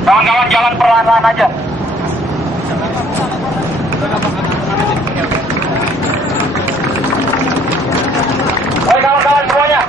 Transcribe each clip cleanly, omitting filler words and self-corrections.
Kawan-kawan jalan perlahan-lahan aja. Baik kawan-kawan semuanya.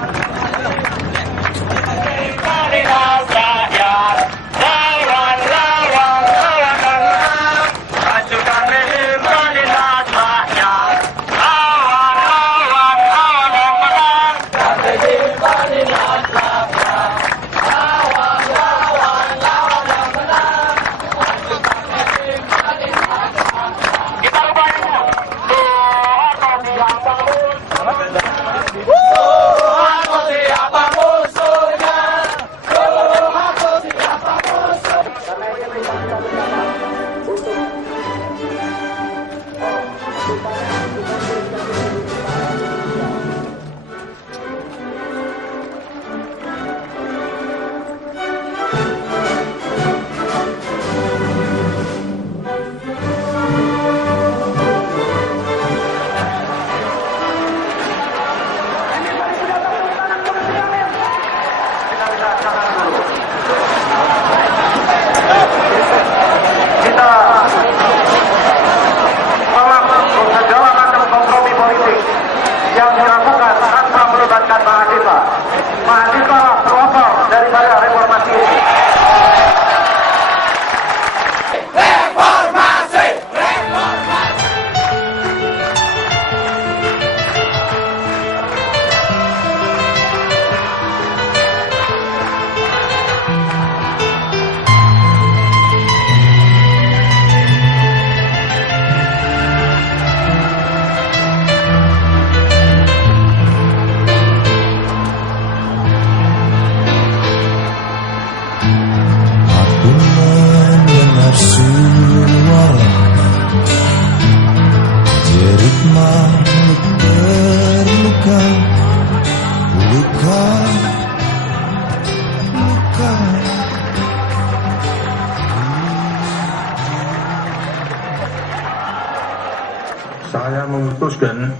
Saya memutuskan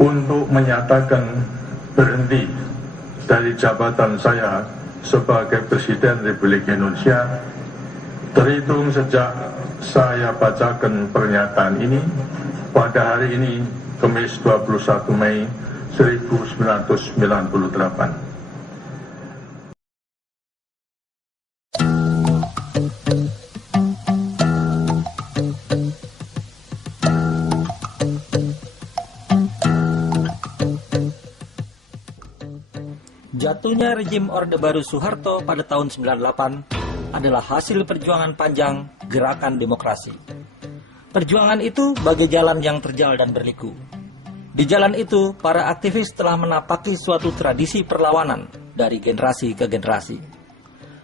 untuk menyatakan berhenti dari jabatan saya sebagai Presiden Republik Indonesia terhitung sejak saya bacakan pernyataan ini pada hari ini, Kamis 21 Mei 1998. Jatuhnya rejim Orde Baru Soeharto pada tahun 98 adalah hasil perjuangan panjang gerakan demokrasi. Perjuangan itu bagai jalan yang terjal dan berliku. Di jalan itu, para aktivis telah menapaki suatu tradisi perlawanan dari generasi ke generasi.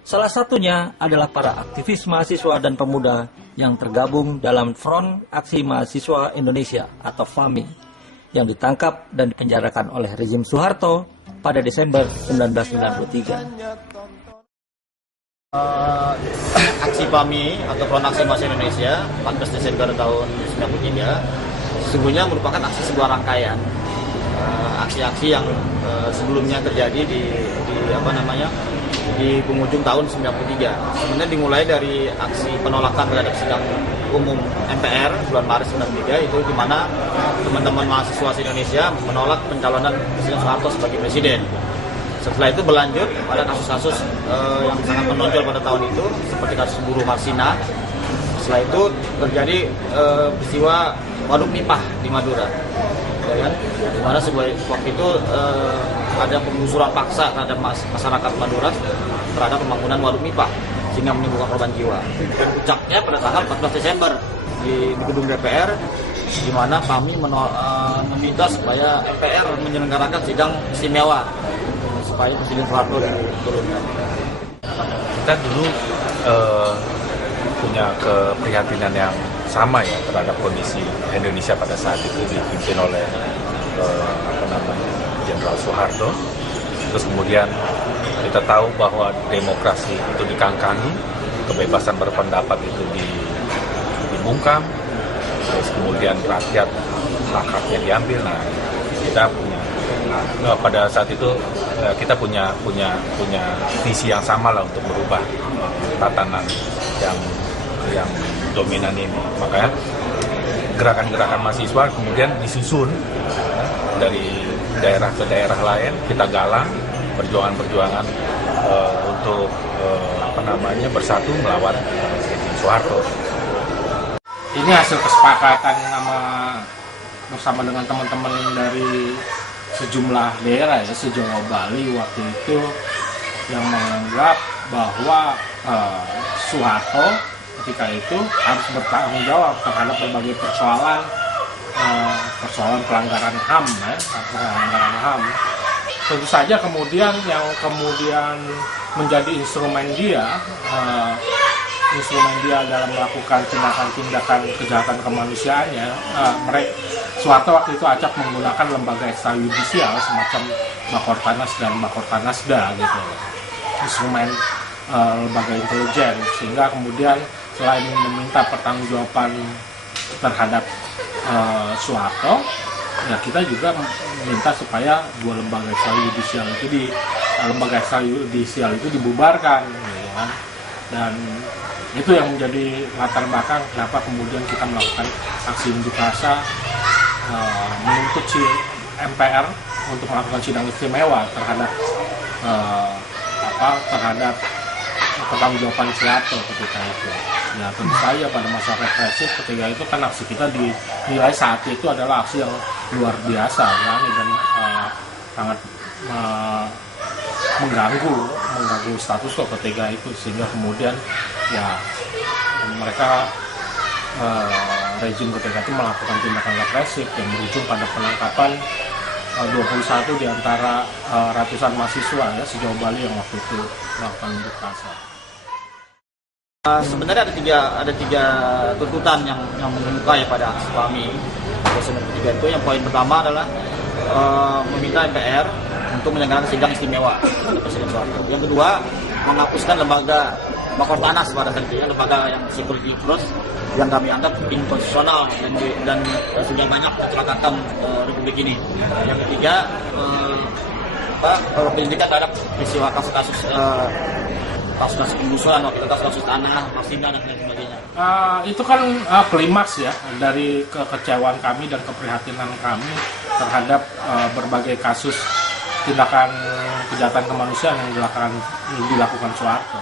Salah satunya adalah para aktivis mahasiswa dan pemuda yang tergabung dalam Front Aksi Mahasiswa Indonesia atau FAMI yang ditangkap dan dipenjarakan oleh rejim Soeharto pada Desember 1993. Aksi PAMI atau Front Aksi Mahasiswa Indonesia 14 Desember tahun 1993 sesungguhnya merupakan aksi sebuah rangkaian aksi-aksi yang sebelumnya terjadi di penghujung tahun 1993. Sebenarnya dimulai dari aksi penolakan terhadap sidang umum MPR bulan Maret 1993, itu di mana teman-teman mahasiswa Indonesia menolak pencalonan Presiden Soeharto sebagai presiden. Setelah itu berlanjut pada kasus-kasus yang sangat menonjol pada tahun itu, seperti kasus buruh Marsina. Setelah itu terjadi peristiwa waduk Mipah di Madura, ya kan? Di mana waktu itu ada penggusuran paksa terhadap masyarakat Madura terhadap pembangunan waduk Mipah sehingga menimbulkan korban jiwa. Dan puncaknya pada tanggal 14 Desember di gedung DPR, di mana kami meminta supaya MPR menyelenggarakan sidang istimewa supaya Presiden Soeharto diturunkan. Kita dulu punya keprihatinan yang sama ya terhadap kondisi Indonesia pada saat itu dipimpin oleh Jenderal Soeharto. Terus kemudian kita tahu bahwa demokrasi itu dikangkangi, kebebasan berpendapat itu dibungkam, terus kemudian rakyat hak-haknya diambil. Nah, kita punya pada saat itu kita punya visi yang sama lah untuk merubah tatanan yang dominan ini. Makanya gerakan-gerakan mahasiswa kemudian disusun dari daerah ke daerah lain, kita galang perjuangan-perjuangan untuk bersatu melawan Soeharto. Ini hasil kesepakatan bersama dengan teman-teman dari sejumlah daerah ya, se-Jawa Bali waktu itu, yang menganggap bahwa Soeharto ketika itu harus bertanggung jawab terhadap berbagai persoalan pelanggaran HAM ya, pelanggaran HAM. Tentu saja kemudian yang menjadi instrumen dia dalam melakukan tindakan-tindakan kejahatan kemanusiaannya, Soeharto waktu itu acap menggunakan lembaga ekstrayudisial semacam Bakortanas dan Bakortanasda gitu, instrumen lembaga intelijen, sehingga kemudian selain meminta pertanggungjawaban terhadap Soeharto, ya kita juga meminta supaya dua lembaga ekstrayudisial itu dibubarkan, gitu kan. Dan itu yang menjadi latar belakang kenapa kemudian kita melakukan aksi unjuk rasa menuntut si MPR untuk melakukan sidang istimewa terhadap pertanggungjawaban Soeharto ketika itu. Ya tentu saja pada masa represif ketika itu kan aksi kita dinilai saat itu adalah aksi yang luar biasa ya, dan sangat mengganggu status quo ketika itu, sehingga kemudian ya mereka rezim ketika itu melakukan tindakan represif yang berujung pada penangkapan 21 di antara ratusan mahasiswa ya se-Jawa Bali yang waktu itu melakukan unjuk rasa. Sebenarnya ada tiga tuntutan yang mengemuka ya pada aksi kami. Desember 3 itu yang poin pertama adalah meminta MPR untuk menyelenggarakan sidang istimewa terhadap Presiden Soeharto. Yang kedua, menghapuskan lembaga Bakortanas pada saat itu, lembaga yang security force yang kami anggap inkonstitusional dan sudah banyak mencelakakan Republik ini. Yang ketiga, pendidikan terhadap peristiwa kasus-kasus pembusuhan, kasus tanah, Masinda dan lain sebagainya. Itu kan klimaks ya dari kekecewaan kami dan keprihatinan kami terhadap berbagai kasus tindakan kejahatan kemanusiaan yang dilakukan Soeharto.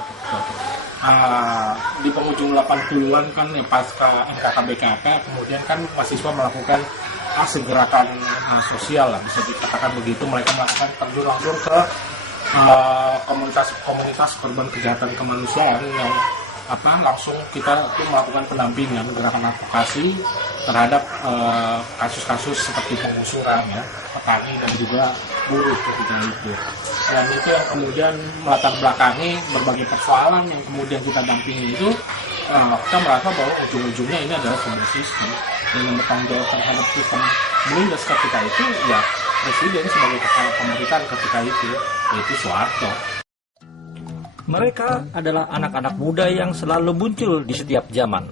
Di penghujung 80-an kan ya, pasca NKKBKP kemudian kan mahasiswa melakukan aksi gerakan sosial lah, bisa dikatakan begitu. Mereka melakukan terjun langsung ke komunitas korban kejahatan kemanusiaan yang langsung kita melakukan pendampingan gerakan advokasi terhadap kasus-kasus seperti penggusuran ya, petani dan juga buruh ketika itu. Dan itu yang kemudian melatar belakangi berbagai persoalan yang kemudian kita dampingi itu, kita merasa bahwa ujung-ujungnya ini adalah sebuah sistem dan yang bertanggung jawab terhadap sistem menindas ketika itu ya Presiden sebagai kepala pemerintahan ketika itu, yaitu Soeharto. Mereka adalah anak-anak muda yang selalu muncul di setiap zaman.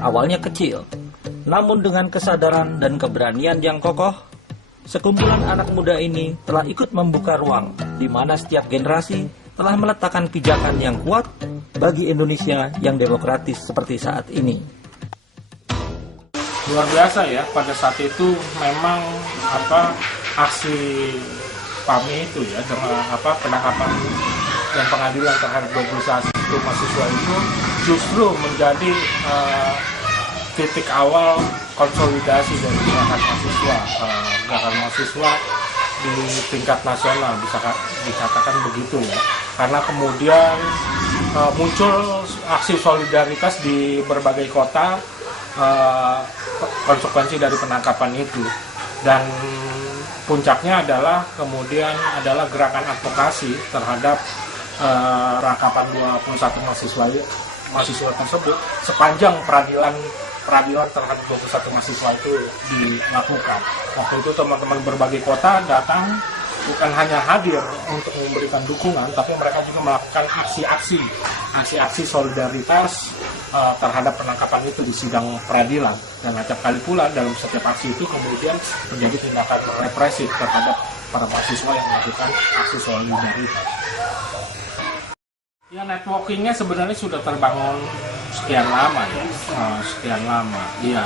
Awalnya kecil, namun dengan kesadaran dan keberanian yang kokoh, sekumpulan anak muda ini telah ikut membuka ruang di mana setiap generasi telah meletakkan pijakan yang kuat bagi Indonesia yang demokratis seperti saat ini. Luar biasa ya, pada saat itu memang aksi kami itu ya dengan penangkapan dan pengadilan terhadap 21 mahasiswa itu justru menjadi titik awal konsolidasi dari gerakan mahasiswa di tingkat nasional, bisa dikatakan begitu ya, karena kemudian muncul aksi solidaritas di berbagai kota konsekuensi dari penangkapan itu, dan puncaknya adalah kemudian gerakan advokasi terhadap rangkapan 21 mahasiswa tersebut sepanjang peradilan terhadap 21 mahasiswa itu dilakukan. Waktu itu teman-teman berbagai kota datang bukan hanya hadir untuk memberikan dukungan, tapi mereka juga melakukan aksi-aksi solidaritas terhadap penangkapan itu di sidang peradilan. Dan acap kali pula dalam setiap aksi itu kemudian menjadi tindakan represif terhadap para mahasiswa yang melakukan aksi solidaritas. Ya, networkingnya sebenarnya sudah terbangun sekian lama ya, Iya,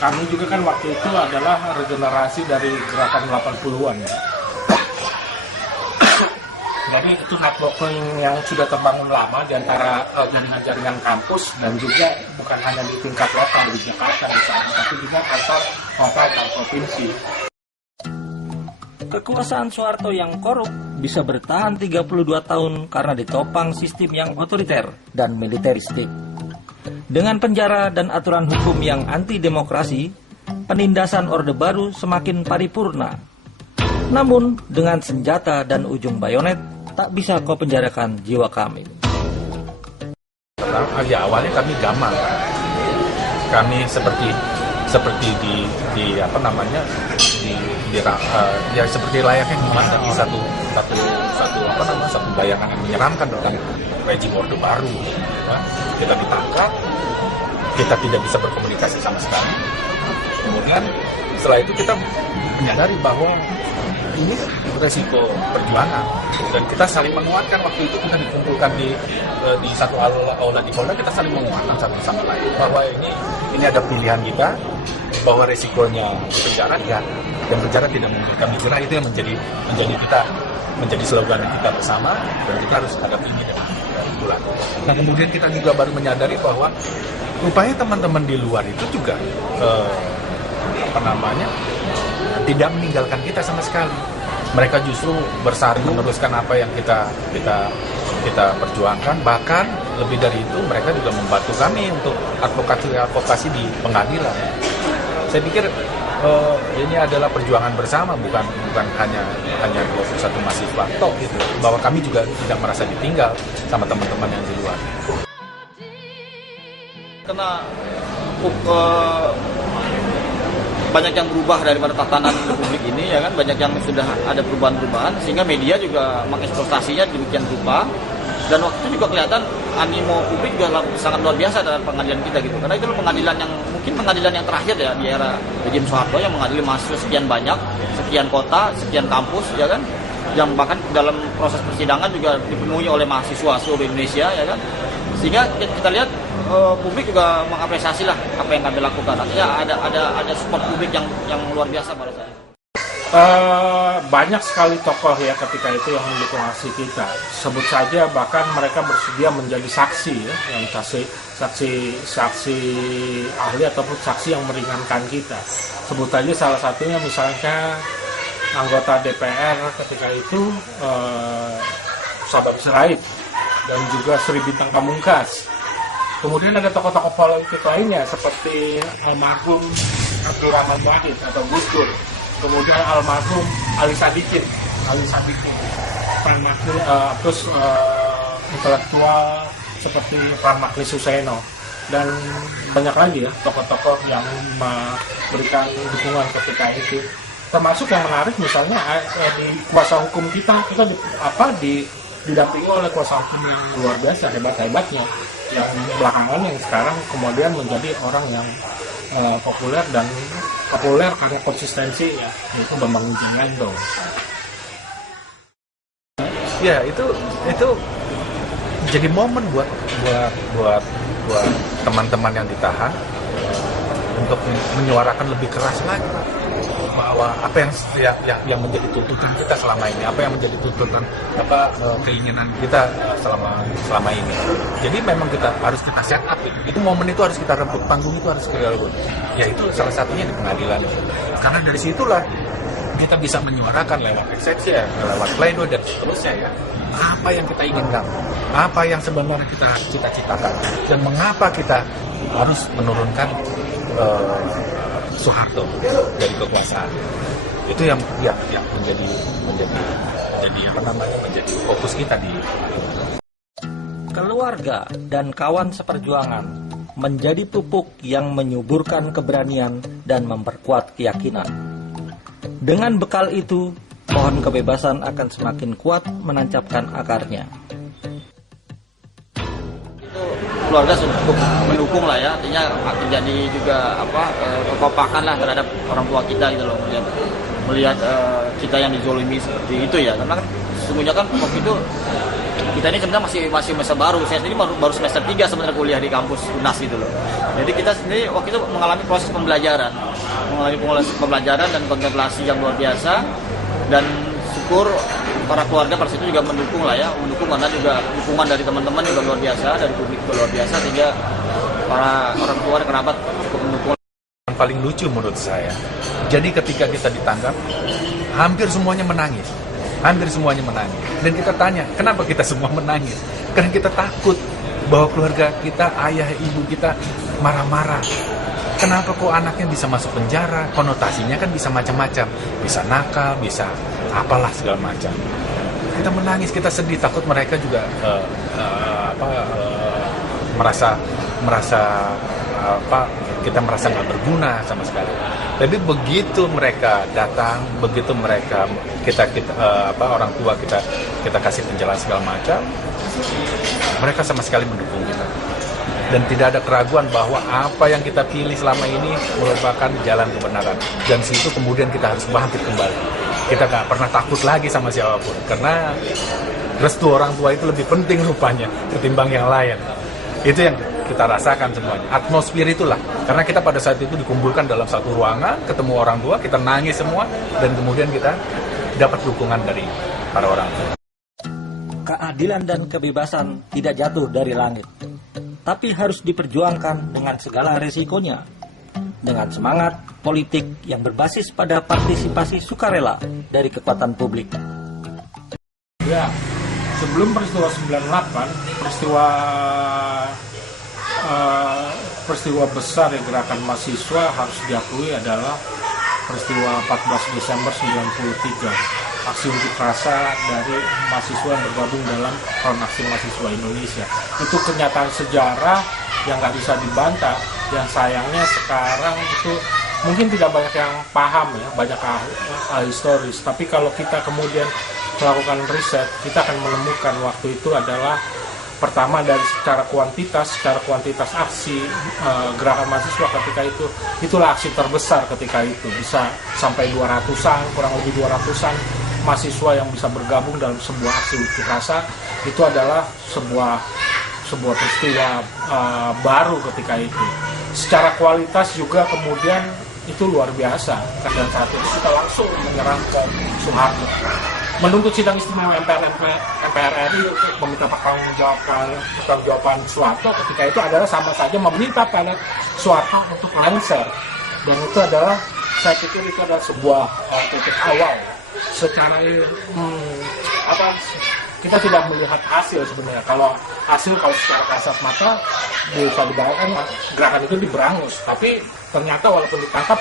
kami juga kan waktu itu adalah regenerasi dari gerakan 80-an ya. Jadi itu networking yang sudah terbangun lama di antara jaringan-jaringan kampus, dan juga bukan hanya di tingkat lokal di Jakarta misalnya, tapi juga kantor kota dan provinsi. Kekuasaan Soeharto yang korup bisa bertahan 32 tahun karena ditopang sistem yang otoriter dan militeristik. Dengan penjara dan aturan hukum yang anti-demokrasi, penindasan Orde Baru semakin paripurna. Namun, dengan senjata dan ujung bayonet, tak bisa kau penjarakan jiwa kami. Ya, awalnya kami gamang. Kami seperti ya seperti layaknya memandang satu bayangan yang menyeramkan tentang rejim Orde Baru. Ya. Kita ditangkap, kita tidak bisa berkomunikasi sama sekali. Kemudian setelah itu kita menyadari bahwa ini resiko perjuangan, dan kita saling menguatkan. Waktu itu kita dikumpulkan di satu aula di Polda, kita saling menguatkan satu sama lain bahwa ini ada pilihan kita, bahwa resikonya penjara ya, dan penjara tidak membuat kami jerah. Itu yang menjadi slogan kita bersama, dan kita harus hadapi ini dengan bulan. Nah, kemudian kita juga baru menyadari bahwa rupanya teman-teman di luar itu juga tidak meninggalkan kita sama sekali. Mereka justru bersari meneruskan apa yang kita perjuangkan. Bahkan lebih dari itu, mereka juga membantu kami untuk advokasi di pengadilan. Saya pikir ini adalah perjuangan bersama, bukan hanya 21 mahasiswa tok gitu. Bahwa kami juga tidak merasa ditinggal sama teman-teman yang di luar. Karena banyak yang berubah daripada tatanan republik ini, ya kan, banyak yang sudah ada perubahan-perubahan, sehingga media juga mengeksploitasinya demikian rupa. Dan waktu itu juga kelihatan animo publik juga sangat luar biasa dalam pengadilan kita gitu, karena itu pengadilan yang terakhir ya di era rejim Soeharto, yang mengadili mahasiswa sekian banyak, sekian kota, sekian kampus, ya kan, yang bahkan dalam proses persidangan juga dipenuhi oleh mahasiswa seluruh Indonesia, ya kan, sehingga kita lihat publik juga mengapresiasi lah apa yang kami lakukan. Artinya ada support publik yang luar biasa pada saya. Banyak sekali tokoh ya ketika itu yang mendukung aksi kita. Sebut saja bahkan mereka bersedia menjadi saksi ya, yang saksi ahli ataupun saksi yang meringankan kita. Sebut saja salah satunya misalnya anggota DPR ketika itu Sabang Sirait dan juga Sri Bintang Pamungkas. Kemudian ada tokoh-tokoh politik lainnya seperti almarhum Abdurrahman Wahid atau Gus Dur. Kemudian almarhum Ali Sadikin, terus intelektual seperti Parmakli Suseno, dan banyak lagi ya tokoh-tokoh yang memberikan dukungan ketika itu. Termasuk yang menarik misalnya di kuasa hukum kita didampingi oleh kuasa hukum yang luar biasa, hebat-hebatnya, yang belakangan yang sekarang kemudian menjadi orang yang populer karena konsistensi ya, yaitu Bambang Wijoyanto. Ya, itu jadi momen buat teman-teman yang ditahan untuk menyuarakan lebih keras lagi bahwa apa yang menjadi tuntutan kita selama ini, apa yang menjadi tuntutan keinginan kita selama ini. Jadi memang harus kita set up itu momen itu harus kita rebut, panggung itu harus kita rebut. Ya itu salah satunya di pengadilan. Karena dari situlah kita bisa menyuarakan lewat eksepsi ya, lewat pledoi dan seterusnya ya. Apa yang kita inginkan, apa yang sebenarnya kita cita-citakan, dan mengapa kita harus menurunkan Soeharto dari kekuasaan. Itu yang menjadi fokus kita di. Keluarga dan kawan seperjuangan menjadi pupuk yang menyuburkan keberanian dan memperkuat keyakinan. Dengan bekal itu, pohon kebebasan akan semakin kuat menancapkan akarnya. Keluarga cukup mendukung lah ya, artinya terjadi juga kekompakan lah terhadap orang tua kita gitu loh, melihat kita yang dizolimi seperti itu ya, karena kan sesungguhnya kan waktu itu kita ini sebenarnya masih masa baru. Saya sendiri baru semester 3 sebenarnya kuliah di kampus UNAS gitu loh. Jadi kita sendiri waktu itu mengalami proses pembelajaran dan kontemplasi yang luar biasa, dan syukur para keluarga pada situ juga mendukung lah ya, karena juga dukungan dari teman-teman juga luar biasa, dari publik juga luar biasa, sehingga para orang tua dan kerabat cukup mendukung. Yang paling lucu menurut saya, jadi ketika kita ditangkap, hampir semuanya menangis. Dan kita tanya, kenapa kita semua menangis? Karena kita takut bahwa keluarga kita, ayah, ibu kita marah-marah. Kenapa kok anaknya bisa masuk penjara? Konotasinya kan bisa macam-macam. Bisa nakal, bisa apalah segala macam. Kita menangis, kita sedih, takut mereka juga kita merasa nggak berguna sama sekali. Tapi begitu mereka datang, begitu mereka orang tua kita kasih penjelasan segala macam, mereka sama sekali mendukung kita. Dan tidak ada keraguan bahwa apa yang kita pilih selama ini merupakan jalan kebenaran. Dan situ kemudian kita harus bangkit kembali. Kita nggak pernah takut lagi sama siapapun, karena restu orang tua itu lebih penting rupanya ketimbang yang lain. Itu yang kita rasakan semuanya. Atmosfer itulah, karena kita pada saat itu dikumpulkan dalam satu ruangan, ketemu orang tua, kita nangis semua, dan kemudian kita dapat dukungan dari para orang tua. Keadilan dan kebebasan tidak jatuh dari langit, tapi harus diperjuangkan dengan segala resikonya, dengan semangat politik yang berbasis pada partisipasi sukarela dari kekuatan publik. Ya, sebelum peristiwa 98, peristiwa besar yang gerakan mahasiswa harus diakui adalah peristiwa 14 Desember 93. Aksi unjuk rasa dari mahasiswa yang bergabung dalam Front Aksi Mahasiswa Indonesia. Itu kenyataan sejarah yang nggak bisa dibantah. Yang sayangnya sekarang itu mungkin tidak banyak yang paham ya, banyak historis. Tapi kalau kita kemudian melakukan riset, kita akan menemukan waktu itu adalah pertama dari secara kuantitas aksi gerakan mahasiswa ketika itu, itulah aksi terbesar ketika itu, bisa sampai 200-an, kurang lebih 200-an mahasiswa yang bisa bergabung dalam sebuah aksi unjuk rasa. Itu adalah sebuah peristiwa baru ketika itu. Secara kualitas juga kemudian itu luar biasa, dan saat itu kita langsung menyerang ke Soeharto, menuntut sidang istimewa MPR RI untuk meminta pertanggungjawaban Soeharto. Ketika itu adalah sama saja meminta pada Soeharto untuk lengser, dan itu adalah, saya pikir itu adalah sebuah titik awal. Secara kita tidak melihat hasil sebenarnya. Kalau secara kasat mata bisa dibayangkan gerakan itu diberangus, tapi ternyata walaupun ditangkap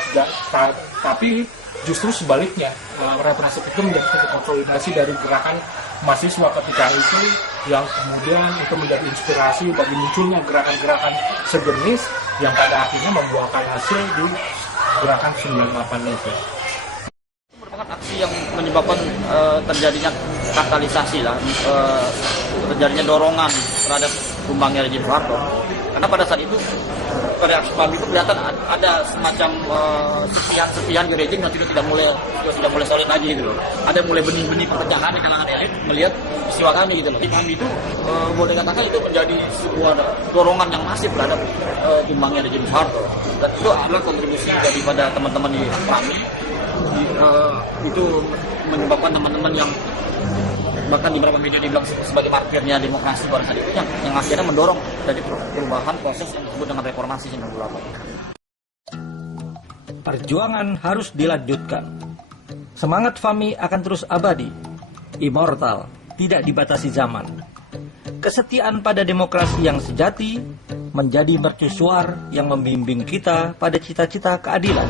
tapi justru sebaliknya, represif itu menjadi konsolidasi dari gerakan mahasiswa ketika itu, yang kemudian itu menjadi inspirasi bagi munculnya gerakan-gerakan sejenis yang pada akhirnya membuahkan hasil di gerakan 98 itu. Aksi yang menyebabkan terjadinya katalisasi lah, terjadinya dorongan terhadap tumbangnya rejim Soeharto. Karena pada saat itu reaksi kami itu kelihatan ada semacam sepihan di rejim yang tidak mulai solid lagi gitu loh. Ada mulai benih-benih perpecahan di kalangan elit melihat peristiwa kami gitu loh. Kami itu boleh katakan itu menjadi sebuah dorongan yang masif terhadap tumbangnya rejim Soeharto. Dan itu adalah kontribusi daripada teman-teman di kami. Itu menyebabkan teman-teman yang bahkan di beberapa media dibilang sebagai martirnya demokrasi pada saat itu yang akhirnya mendorong dari perubahan proses yang disebut dengan reformasi 98. Perjuangan harus dilanjutkan. Semangat FAMI akan terus abadi, immortal, tidak dibatasi zaman. Kesetiaan pada demokrasi yang sejati menjadi mercusuar yang membimbing kita pada cita-cita keadilan,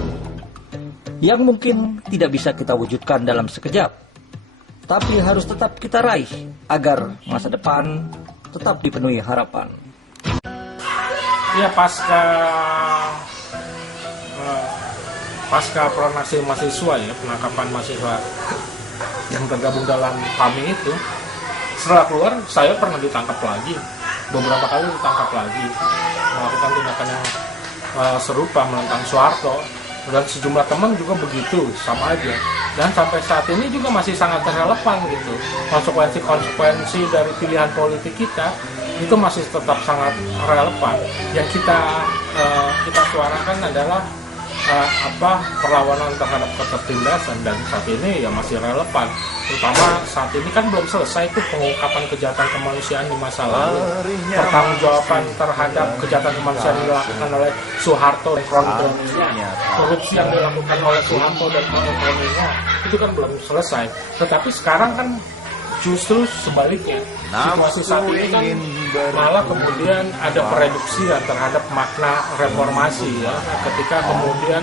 yang mungkin tidak bisa kita wujudkan dalam sekejap, tapi harus tetap kita raih agar masa depan tetap dipenuhi harapan. Ya, pasca Front Aksi Mahasiswa ya, penangkapan mahasiswa yang tergabung dalam PAMI itu. Setelah keluar, saya pernah ditangkap lagi, beberapa kali ditangkap lagi, melakukan tindakan yang serupa menentang Soeharto, dan sejumlah teman juga begitu, sama aja. Dan sampai saat ini juga masih sangat relevan gitu. Konsekuensi dari pilihan politik kita itu masih tetap sangat relevan. Yang kita suarakan adalah perlawanan terhadap ketertindasan, dan saat ini ya masih relevan. Terutama saat ini kan belum selesai tuh pengungkapan kejahatan kemanusiaan di masa lalu. Pertanggungjawaban terhadap kejahatan kemanusiaan yang dilakukan oleh Soeharto dan korupsi yang dilakukan oleh Soeharto dan kroninya itu kan belum selesai. Tetapi sekarang kan justru sebaliknya, situasi saat ini kan malah kemudian ada pereduksian terhadap makna reformasi ya, ketika kemudian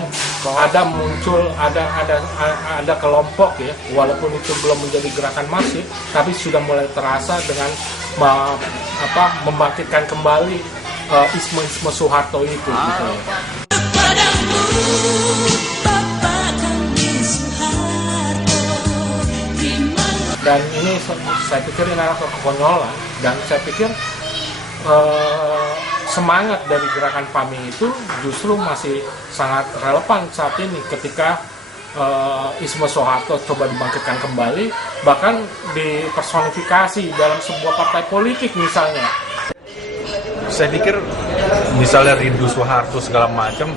ada kelompok ya, walaupun itu belum menjadi gerakan masif, tapi sudah mulai terasa dengan membangkitkan kembali isme-isme Soeharto itu gitu ya. Dan ini saya pikir ini adalah kekonyolan, dan saya pikir semangat dari gerakan PAMI itu justru masih sangat relevan saat ini ketika isme Soeharto coba dibangkitkan kembali, bahkan dipersonifikasi dalam sebuah partai politik misalnya. Saya pikir misalnya rindu Soeharto segala macam,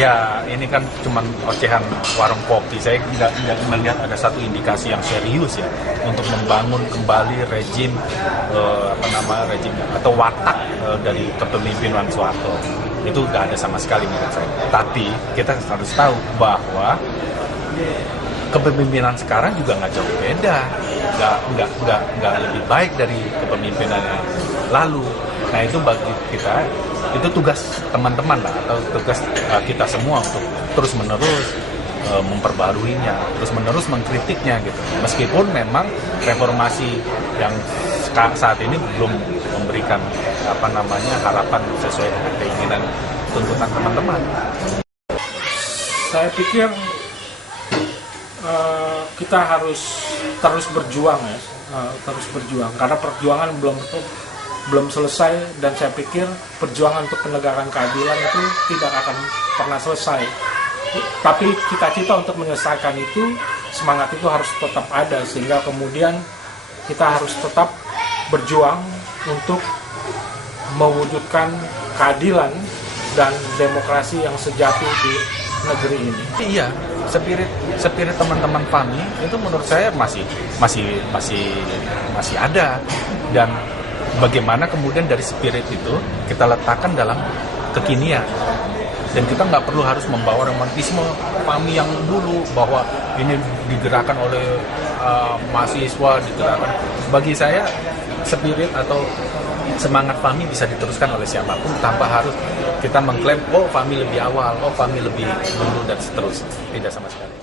ya ini kan cuma ocehan warung kopi. Saya tidak melihat ada satu indikasi yang serius ya untuk membangun kembali rejim rejim atau watak dari kepemimpinan Soeharto. Itu nggak ada sama sekali menurut saya. Tapi kita harus tahu bahwa kepemimpinan sekarang juga nggak jauh beda, nggak lebih baik dari kepemimpinan yang lalu. Nah itu bagi kita, itu tugas teman-teman lah, atau tugas kita semua untuk terus-menerus memperbaruinya, terus-menerus mengkritiknya gitu. Meskipun memang reformasi yang saat ini belum memberikan harapan sesuai dengan keinginan tuntutan teman-teman. Saya pikir kita harus terus berjuang ya, terus berjuang karena perjuangan belum selesai, dan saya pikir perjuangan untuk penegakan keadilan itu tidak akan pernah selesai. Tapi cita-cita untuk menyelesaikan itu, semangat itu harus tetap ada, sehingga kemudian kita harus tetap berjuang untuk mewujudkan keadilan dan demokrasi yang sejati di negeri ini. Iya, spirit teman-teman PAMI itu menurut saya masih ada, dan bagaimana kemudian dari spirit itu kita letakkan dalam kekinian, dan kita nggak perlu harus membawa romantisme PAMI yang dulu bahwa ini digerakkan oleh mahasiswa, digerakkan. Bagi saya spirit atau semangat PAMI bisa diteruskan oleh siapapun tanpa harus kita mengklaim PAMI lebih awal, PAMI lebih dulu dan seterusnya. Tidak sama sekali.